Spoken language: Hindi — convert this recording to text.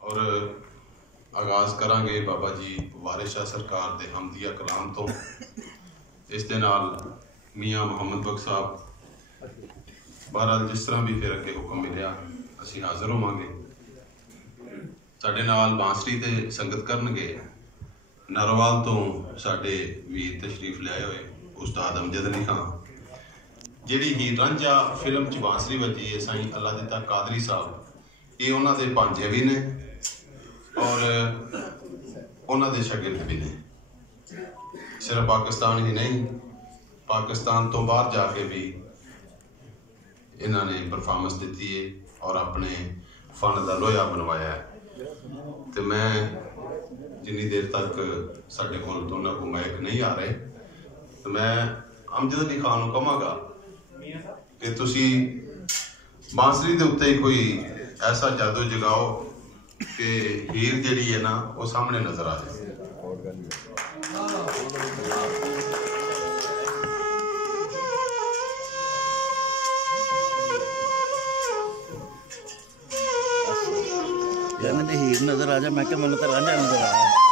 और आगाज़ करांगे बाबा जी वारिस शाह सरकार दे हमदिया कलाम तो। इस दे नाल मियाँ मुहम्मद बख्श साहब बहरहाल जिस तरह भी फिर अगे हुक्म मिलिया असीं हाज़र होवांगे। साडे नाल बांसरी ते संगत करनगे नारोवाल तो साडे वीर तशरीफ लियाए हुए उस्ताद अमजद अली खां। जिहड़ी हीर रांझा फिल्म च बांसरी बजी है साईं अल्लाह दिता कादरी साहब ये उन्हां दे भांजे भी ने और उन्हां दे शागिर्द भी ने। सिर्फ पाकिस्तान ही नहीं पाकिस्तान तो बाहर जाके भी इन्होंने परफॉर्मेंस दी है और अपने फन का लोहा बनवाया है। तो मैं जिन्नी देर तक साढ़े को दोनों को माइक नहीं आ रहे तो मैं अमजद अली खान को कहांगा कि तुसी बांसरी के उत्ते कोई ऐसा जादू जगाओ कि हीर जिहड़ी है ना वो सामने नजर आ जाए। हीर नजर आ जाए मैं क्या मैंने तो रांझा नजर आ